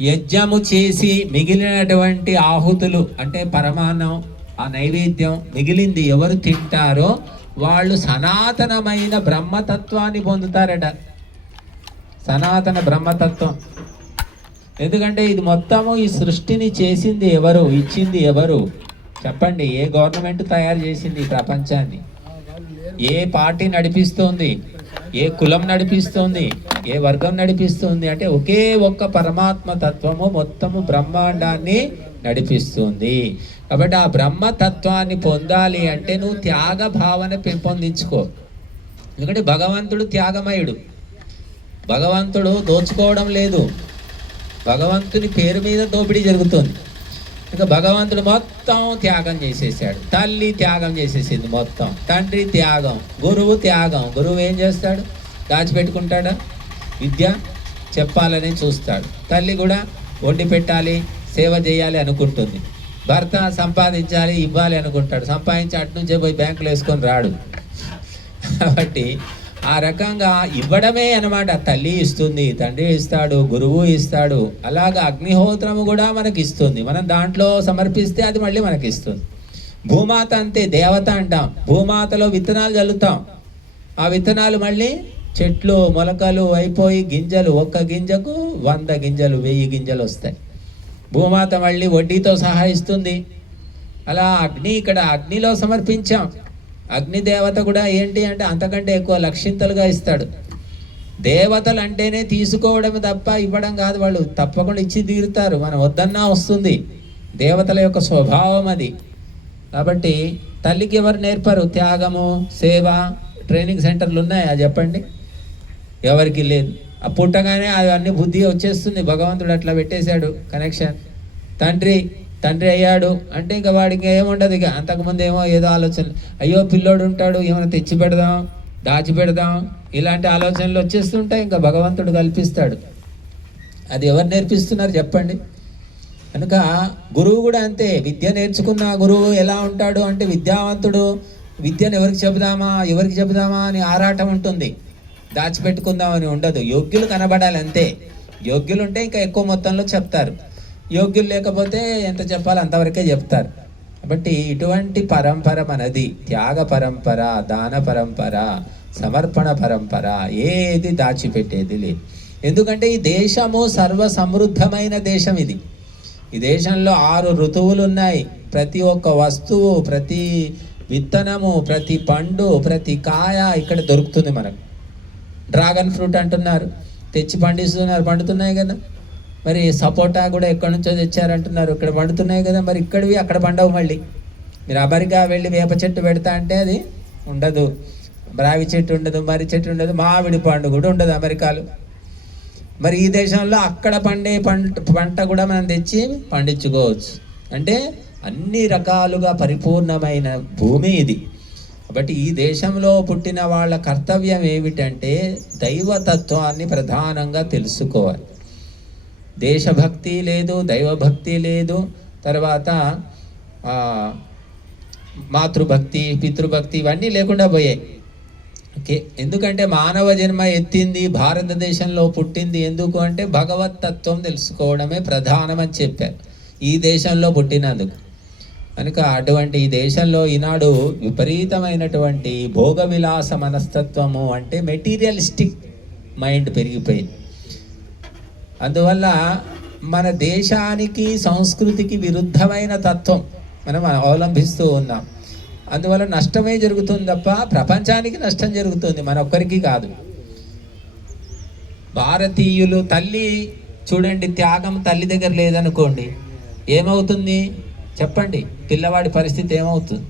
యజ్ఞము చేసి మిగిలినటువంటి ఆహుతులు అంటే పరమాన్నం ఆ నైవేద్యం మిగిలింది ఎవరు తింటారో వాళ్ళు సనాతనమైన బ్రహ్మతత్వాన్ని పొందుతారట. సనాతన బ్రహ్మతత్వం. ఎందుకంటే ఇది మొత్తము ఈ సృష్టిని చేసింది ఎవరు ఇచ్చింది ఎవరు? చెప్పండి ఏ గవర్నమెంట్ తయారు చేసింది ఈ ప్రపంచాన్ని? ఏ పార్టీ నడిపిస్తోంది? ఏ కులం నడిపిస్తుంది ఏ వర్గం నడిపిస్తుంది అంటే ఒకే ఒక్క పరమాత్మ తత్వము మొత్తము బ్రహ్మాండాన్ని నడిపిస్తుంది. కాబట్టి ఆ బ్రహ్మతత్వాన్ని పొందాలి అంటే నువ్వు త్యాగ భావన పెంపొందించుకో. ఎందుకంటే భగవంతుడు త్యాగమయుడు. భగవంతుడు దోచుకోవడం లేదు. భగవంతుని పేరు మీద దోపిడీ జరుగుతుంది. ఇంకా భగవంతుడు మొత్తం త్యాగం చేసేసాడు. తల్లి త్యాగం చేసేసింది మొత్తం. తండ్రి త్యాగం గురువు త్యాగం. గురువు ఏం చేస్తాడు? దాచిపెట్టుకుంటాడా? విద్య చెప్పాలని చూస్తాడు. తల్లి కూడా వండి పెట్టాలి సేవ చేయాలి అనుకుంటుంది. భర్త సంపాదించాలి ఇవ్వాలి అనుకుంటాడు. సంపాదించి అటు నుంచే పోయి బ్యాంకులో వేసుకొని రాడు. కాబట్టి ఆ రకంగా ఇవ్వడమే అనమాట తల్లి ఇస్తుంది తండ్రి ఇస్తాడు గురువు ఇస్తాడు. అలాగా అగ్నిహోత్రము కూడా మనకి ఇస్తుంది మనం దాంట్లో సమర్పిస్తే అది మళ్ళీ మనకి ఇస్తుంది భూమాత అంతే దేవత అంటాం. భూమాతలో విత్తనాలు చల్లుతాం ఆ విత్తనాలు మళ్ళీ చెట్లు మొలకలు అయిపోయి గింజలు ఒక్క గింజకు వంద గింజలు వెయ్యి గింజలు వస్తాయి. భూమాత మళ్ళీ వడ్డీతో సహా ఇస్తుంది. అలా అగ్ని ఇక్కడ అగ్నిలో సమర్పించాం. అగ్ని దేవత కూడా ఏంటి అంటే అంతకంటే ఎక్కువ లక్షింతలుగా ఇస్తాడు. దేవతలు అంటేనే తీసుకోవడం తప్ప ఇవ్వడం కాదు వాళ్ళు. తప్పకుండా ఇచ్చి తీరుతారు. మనం వద్దన్నా వస్తుంది. దేవతల యొక్క స్వభావం అది. కాబట్టి తల్లికి ఎవరు నేర్పరు? త్యాగము సేవ ట్రైనింగ్ సెంటర్లు ఉన్నాయా. చెప్పండి. ఎవరికి లేదు. ఆ పుట్టగానే అవన్నీ బుద్ధి వచ్చేస్తుంది. భగవంతుడు అట్లా పెట్టేశాడు కనెక్షన్. తండ్రి తండ్రి అయ్యాడు. అంటే ఇంకా వాడికి ఏముండదు ఇక. అంతకుముందు ఏమో ఏదో ఆలోచన. అయ్యో పిల్లోడు ఉంటాడు ఏమైనా తెచ్చి పెడదాం దాచి పెడదాం ఇలాంటి ఆలోచనలు వచ్చేస్తుంటాయి ఇంకా భగవంతుడు కల్పిస్తాడు. అది ఎవరు నేర్పిస్తున్నారు చెప్పండి. కనుక గురువు కూడా అంతే. విద్య నేర్చుకున్న గురువు ఎలా ఉంటాడు అంటే విద్యావంతుడు విద్యను ఎవరికి చెబుదామా ఎవరికి చెబుదామా అని ఆరాటం ఉంటుంది. దాచిపెట్టుకుందామని ఉండదు. యోగ్యులు కనబడాలి అంతే యోగ్యులు ఉంటే ఇంకా ఎక్కువ మొత్తంలో చెప్తారు. యోగ్యులు లేకపోతే ఎంత చెప్పాలో అంతవరకే చెప్తారు. కాబట్టి ఇటువంటి పరంపర మనది. త్యాగ పరంపర దాన పరంపర సమర్పణ పరంపర ఏది దాచిపెట్టేది లేదు. ఎందుకంటే ఈ దేశము సర్వ సమృద్ధమైన దేశం ఇది. ఈ దేశంలో ఆరు ఋతువులు ఉన్నాయి ప్రతి ఒక్క వస్తువు ప్రతి విత్తనము ప్రతి పండు ప్రతి కాయ ఇక్కడ దొరుకుతుంది మనకు. డ్రాగన్ ఫ్రూట్ అంటున్నారు. తెచ్చి పండిస్తున్నారు పండుతున్నాయి కదా. మరి సపోటా కూడా ఎక్కడి నుంచో తెచ్చారంటున్నారు. ఇక్కడ పండుతున్నాయి కదా మరి ఇక్కడివి అక్కడ పండవు మళ్ళీ. మీరు అమెరికా వెళ్ళి వేప చెట్టు పెడతా అంటే అది ఉండదు. రావి చెట్టు ఉండదు మర్రి చెట్టు ఉండదు మామిడి పండు కూడా ఉండదు అమెరికాలో. మరి ఈ దేశంలో అక్కడ పండే పంట పంట కూడా మనం తెచ్చి పండించుకోవచ్చు. అంటే అన్ని రకాలుగా పరిపూర్ణమైన భూమి ఇది. కాబట్టి ఈ దేశంలో పుట్టిన వాళ్ళ కర్తవ్యం ఏమిటంటే దైవతత్వాన్ని ప్రధానంగా తెలుసుకోవాలి. దేశభక్తి లేదు దైవభక్తి లేదు. తర్వాత మాతృభక్తి పితృభక్తి ఇవన్నీ లేకుండా పోయాయి. ఓకే? ఎందుకంటే మానవ జన్మ ఎత్తింది భారతదేశంలో పుట్టింది ఎందుకు అంటే భగవత్ తత్వం తెలుసుకోవడమే ప్రధానమని చెప్పారు. ఈ దేశంలో పుట్టినందుకు. కనుక అటువంటి ఈ దేశంలో ఈనాడు విపరీతమైనటువంటి భోగ విలాస మనస్తత్వము అంటే మెటీరియలిస్టిక్ మైండ్ పెరిగిపోయింది. అందువల్ల మన దేశానికి సంస్కృతికి విరుద్ధమైన తత్వం మనం అవలంబిస్తూ ఉన్నాం. అందువల్ల నష్టమే జరుగుతుంది తప్ప ప్రపంచానికి నష్టం జరుగుతుంది మన ఒక్కరికి కాదు. భారతీయులు తల్లి చూడండి త్యాగం తల్లి దగ్గర లేదనుకోండి ఏమవుతుంది? చెప్పండి పిల్లవాడి పరిస్థితి ఏమవుతుంది?